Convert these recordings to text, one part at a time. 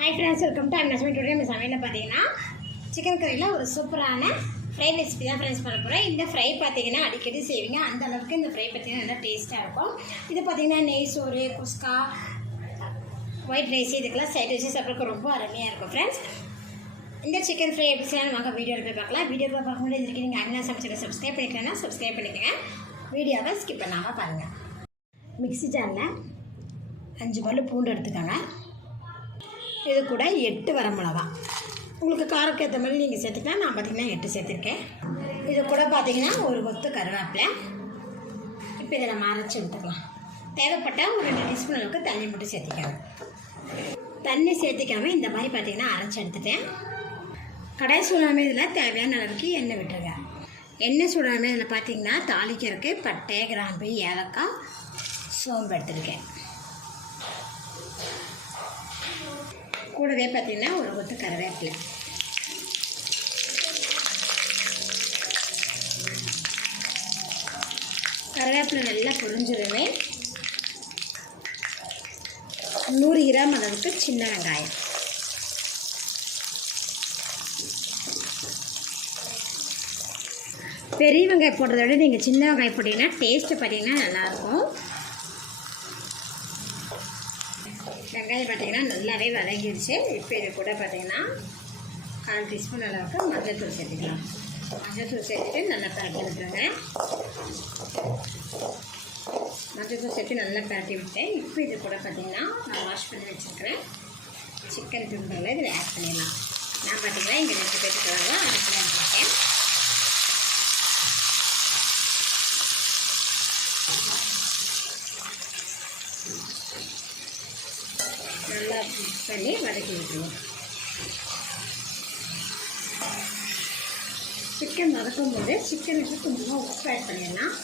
Hi friends, welcome to announcement. Today நம்ம சமையலில் பார்த்தீங்கன்னா சிக்கன் கறியில் ஒரு சூப்பரான ஃப்ரை ரெசிபி தான் ஃப்ரெண்ட்ஸ் பண்ண போகிறேன். இந்த ஃப்ரை பார்த்தீங்கன்னா அடிக்கடி செய்வீங்க, அந்த அளவுக்கு இந்த ஃப்ரை பார்த்தீங்கன்னா நல்லா டேஸ்ட்டாக இருக்கும். இது பார்த்தீங்கன்னா நெய் சோறு, குஸ்கா, ஒயிட் ரைஸ் இதுக்கெல்லாம் சைட் வச்சு சாப்பிட்றதுக்கு ரொம்ப அருமையாக இருக்கும் ஃப்ரெண்ட்ஸ். இந்த சிக்கன் ஃப்ரை எப்படி செய்யணும் வாங்க வீடியோவில் போய் பார்க்கலாம். வீடியோவில் பார்க்கும்போது இதுக்கு நீங்கள் அண்ணா சமைச்சதை சப்ஸ்கிரைப் பண்ணிக்கலன்னா சப்ஸ்கிரைப் பண்ணிக்கோங்க. வீடியோவை ஸ்கிப் பண்ணாமல் பாருங்கள். மிக்ஸி ஜாரில் 5 பல்லு பூண்டு எடுத்துக்கோங்க. இது கூட 8 வரமிளகா, உங்களுக்கு காரக்கு ஏற்ற மாதிரி நீங்கள் சேர்த்துக்கலாம். நான் பார்த்திங்கன்னா 8 சேர்த்துருக்கேன். இது கூட பார்த்திங்கன்னா ஒரு கொத்து கருவேப்பிலை. இப்போ இதை நம்ம அரைச்சி விட்டுக்கலாம். தேவைப்பட்டால் ஒரு 2 டீஸ்பூன் அளவுக்கு தண்ணி மட்டும் சேர்த்திக்காங்க. தண்ணி சேர்த்திக்காமல் இந்த மாதிரி பார்த்திங்கன்னா அரைச்சி எடுத்துட்டேன். கடாய் சூடாமல் இதில் தேவையான அளவுக்கு எண்ணெய் விட்டுருங்க. எண்ணெய் சூடாமல் இதில் பார்த்திங்கன்னா தாளிக்கிறதுக்கு பட்டை, கிராம்பு, ஏலக்காய், சோம்பு எடுத்துருக்கேன். கூடவே பார்த்திங்கன்னா ஒரு கொத்து கருவேப்பிலை. கருவேப்பிலை நல்லா பொரிஞ்சிருமே. 100 கிராம் அளவுக்கு சின்ன வெங்காயம். பெரிய வெங்காயம் போடுறத விட நீங்கள் சின்ன வெங்காயம் போட்டிங்கன்னா டேஸ்ட்டு பார்த்திங்கன்னா நல்லாயிருக்கும். வெங்காயம் பார்த்திங்கன்னா நல்லாவே வதங்கிடுச்சு. இப்போ இது கூட பார்த்திங்கன்னா 1/4 டீஸ்பூன் அளவுக்கு மஞ்சள்தூள் சேர்த்துக்கலாம். மஞ்சள்தூள் சேர்த்துட்டு நல்லா பரட்டி விட்டுருங்க. மஞ்சள்தூள் சேர்த்து நல்லா பரட்டி விட்டேன். இப்போ இது கூட பார்த்திங்கன்னா நான் வாஷ் பண்ணி வச்சுருக்கிறேன் சிக்கன் துண்டுகளை இதில் ஆட் பண்ணிடலாம். நான் பார்த்திங்கன்னா இங்கே 2 பேருக்காக அடுப்பில் வச்சுருக்கேன். நல்லா மிக்ஸ் பண்ணி வதக்கி விட்டுருவோம். சிக்கன் வதக்கும் போது சிக்கனுக்கு கொஞ்சமாக உப்பு ஆட் பண்ணிடலாம்.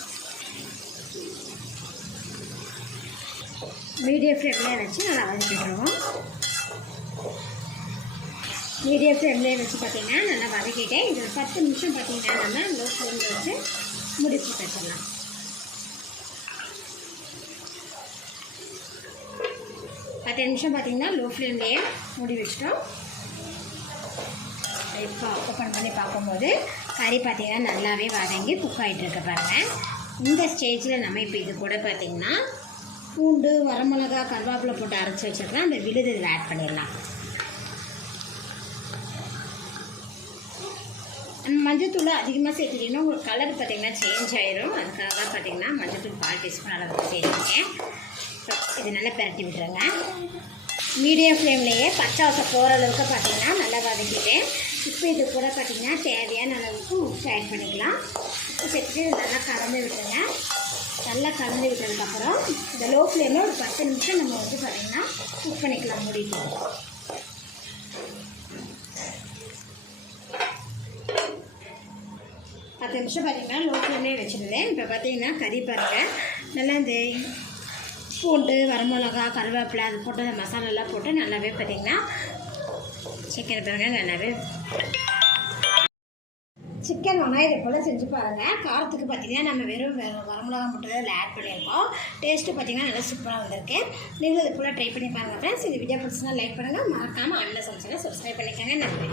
மீடியம் ஃப்ளேம்லேயே வச்சு நல்லா வதக்கிடுவோம். மீடியம் ஃப்ளேம்லேயே வச்சு பார்த்திங்கன்னா நல்லா வதக்கிட்டேன். இது 10 நிமிஷம் பார்த்திங்கன்னா நம்ம லோ ஃப்ளேமில் வச்சு முடிச்சு வச்சிடலாம். 10 நிமிஷம் பார்த்திங்கன்னா லோ ஃப்ளேம்லேயே மூடி வச்சிட்டோம். இப்போ ஓப்பன் பண்ணி பார்க்கும்போது கறி பார்த்திங்கன்னா நல்லாவே வதங்கி குக் ஆகிட்டுருக்கு பாருங்கள். இந்த ஸ்டேஜில் நம்ம இப்போ இது கூட பார்த்திங்கன்னா பூண்டு, வரமிளகா, கருவேப்பிலை போட்டு அரைச்சி வச்சுருக்கலாம். அந்த விழுது இதில் ஆட் பண்ணிடலாம். மஞ்சத்தூள் அதிகமாக சேர்த்துட்டிங்கன்னா உங்களுக்கு கலர் பார்த்திங்கன்னா சேஞ்ச் ஆகிடும். அதுக்காக தான் பார்த்திங்கன்னா மஞ்சத்தூள் 1/4 டீஸ்பூன் அளவுக்கு சேர்த்துருக்கேன். இது நல்லா பரட்டி விட்டுருங்க. மீடியம் ஃப்ளேம்லேயே பச்சை வாசம் போகிற அளவுக்கு பார்த்திங்கன்னா நல்லா வதக்கிட்டேன். இப்போ இது கூட பார்த்திங்கன்னா தேவையான அளவுக்கு உப்பு ஆட் பண்ணிக்கலாம். உப்பு சேர்த்துட்டு நல்லா கலந்து விட்டுருங்க. நல்லா கலந்து விட்டதுக்கப்புறம் இந்த லோ ஃப்ளேமில் ஒரு 10 நிமிஷம் நம்ம வந்து பார்த்திங்கன்னா குக் பண்ணிக்கலாம் மூடிட்டு. 10 நிமிஷம் பார்த்திங்கன்னா லோ ஃப்ளேம்லேயே வச்சுருந்தேன். இப்போ பார்த்திங்கன்னா கறி பாருங்கள் நல்லா இந்த பூண்டு, வரமிளகா, கருவேப்பிலை அது போட்டு அந்த மசாலாலாம் போட்டு நல்லாவே பார்த்திங்கன்னா சிக்கன் பாருங்கள் நல்லாவே சிக்கன் வெங்காயம் இதை போல் செஞ்சு பாருங்கள். காரத்துக்கு பார்த்திங்கன்னா நம்ம வெறும் வரமிளகா மட்டும் தான் இதில் ஆட் பண்ணியிருக்கோம். டேஸ்ட்டு பார்த்திங்கன்னா நல்லா சூப்பராக வந்திருக்கு. நீங்களும் இது போல் ட்ரை பண்ணி பாருங்கள் ஃப்ரெண்ட்ஸ். இந்த வீடியோ பிடிச்சினா லைக் பண்ணுங்கள். மறக்காமல் அண்ணன் சமைச்சதை சப்ஸ்கிரைப் பண்ணிக்கோங்க. நன்றி.